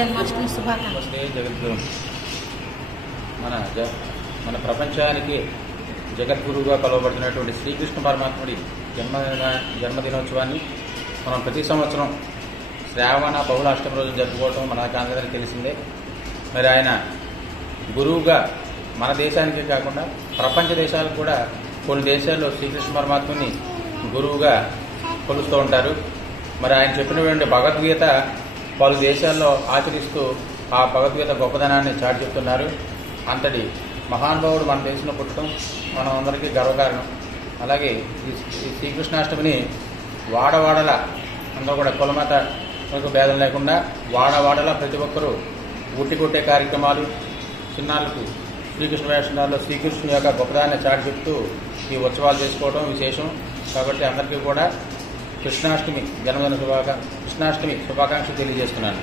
జన్మాష్టమి శుభాకాంక్షలు. జగద్గురు మన ప్రపంచానికి జగద్గురువుగా కొలవబడుతున్నటువంటి శ్రీకృష్ణ పరమాత్ముడి జన్మదినోత్సవాన్ని మనం ప్రతి సంవత్సరం శ్రావణ బహుళాష్టమి రోజు జరుపుకోవటం మనకందరికీ తెలిసిందే. మరి ఆయన గురువుగా మన దేశానికే కాకుండా ప్రపంచ దేశాలకు కూడా కొన్ని దేశాల్లో శ్రీకృష్ణ పరమాత్మని గురువుగా కొలుస్తూ ఉంటారు. మరి ఆయన చెప్పినటువంటి భగవద్గీత పలు దేశాల్లో ఆచరిస్తూ ఆ భగవద్గీత గొప్పదనాన్ని చాటి చెప్తున్నారు. అంతటి మహానుభావుడు మన దేశంలో పుట్టడం మనం అందరికీ గర్వకారణం. అలాగే ఈ శ్రీకృష్ణాష్టమిని వాడవాడల అందరూ కూడా కులమత భేదం లేకుండా వాడవాడల ప్రతి ఒక్కరూ ఉట్టి కొట్టే కార్యక్రమాలు, చిన్నారులకు శ్రీకృష్ణ వేషాల్లో శ్రీకృష్ణుని యొక్క గొప్పదాన్ని చాటి చెప్తూ ఈ ఉత్సవాలు చేసుకోవడం విశేషం. కాబట్టి అందరికీ కూడా కృష్ణాష్టమి శుభాకాంక్షలు తెలియజేస్తున్నాను.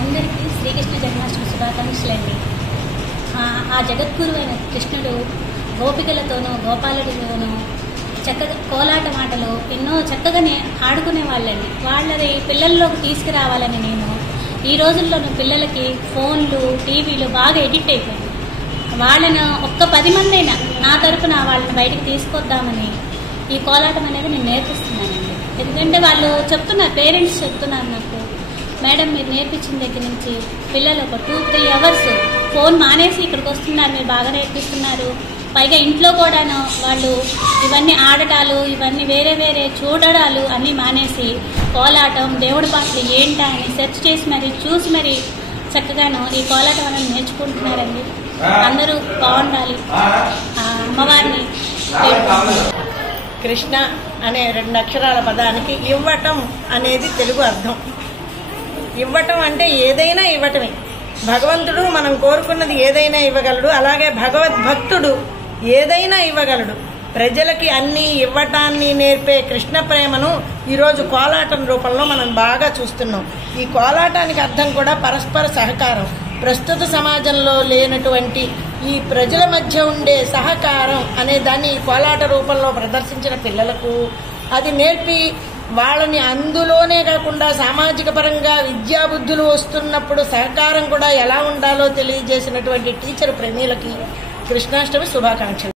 అందరికీ శ్రీకృష్ణ జన్మాష్టమి శుభాకాంక్షలు అండి. ఆ జగద్గురు అయిన కృష్ణుడు గోపికలతోనూ గోపాలుడితోనూ చక్కగా కోలాట మాటలు ఎన్నో చక్కగానే ఆడుకునే వాళ్ళని వాళ్ళని పిల్లల్లోకి తీసుకురావాలని నేను ఈ రోజుల్లోనూ పిల్లలకి ఫోన్లు టీవీలు బాగా ఎడిక్ట్ అయిపోయింది. వాళ్ళను ఒక్క 10 మంది అయినా నా తరఫున వాళ్ళని బయటకు తీసుకొద్దామని ఈ కోలాటం అనేది నేను నేర్పిస్తున్నానండి. ఎందుకంటే వాళ్ళు చెప్తున్నారు, పేరెంట్స్ చెప్తున్నారు నాకు, మేడం మీరు నేర్పించిన దగ్గర నుంచి పిల్లలు ఒక 2-3 అవర్స్ ఫోన్ మానేసి ఇక్కడికి వస్తున్నారు, మీరు బాగా నేర్పిస్తున్నారు. పైగా ఇంట్లో కూడాను వాళ్ళు ఇవన్నీ ఆడటాలు, ఇవన్నీ వేరే వేరే చూడడాలు అన్నీ మానేసి కోలాటం, దేవుడి పాటలు ఏంటా అని సెర్చ్ చేసి మరి చూసి మరి చక్కగాను ఈ కోలాటం అనేది నేర్చుకుంటున్నారండి. అందరూ బాగుండాలి. అమ్మవారిని కృష్ణ అనే 2 అక్షరాల పదానికి ఇవ్వటం అనేది తెలుగు అర్థం. ఇవ్వటం అంటే ఏదైనా ఇవ్వటమే. భగవంతుడు మనం కోరుకున్నది ఏదైనా ఇవ్వగలడు. అలాగే భగవద్భక్తుడు ఏదైనా ఇవ్వగలడు. ప్రజలకి అన్ని ఇవ్వటాన్ని నేర్పే కృష్ణ ప్రేమను ఈరోజు కోలాటం రూపంలో మనం బాగా చూస్తున్నాం. ఈ కోలాటానికి అర్థం కూడా పరస్పర సహకారం. ప్రస్తుత సమాజంలో లేనటువంటి ఈ ప్రజల మధ్య ఉండే సహకారం అనే దాన్ని ఈ కోలాట రూపంలో ప్రదర్శించిన పిల్లలకు అది నేర్పి వాళ్ళని అందులోనే కాకుండా సామాజిక పరంగా విద్యాబుద్ధులు వస్తున్నప్పుడు సహకారం కూడా ఎలా ఉండాలో తెలియజేసినటువంటి టీచర్ ప్రేమీలకి కృష్ణాష్టమి శుభాకాంక్షలు.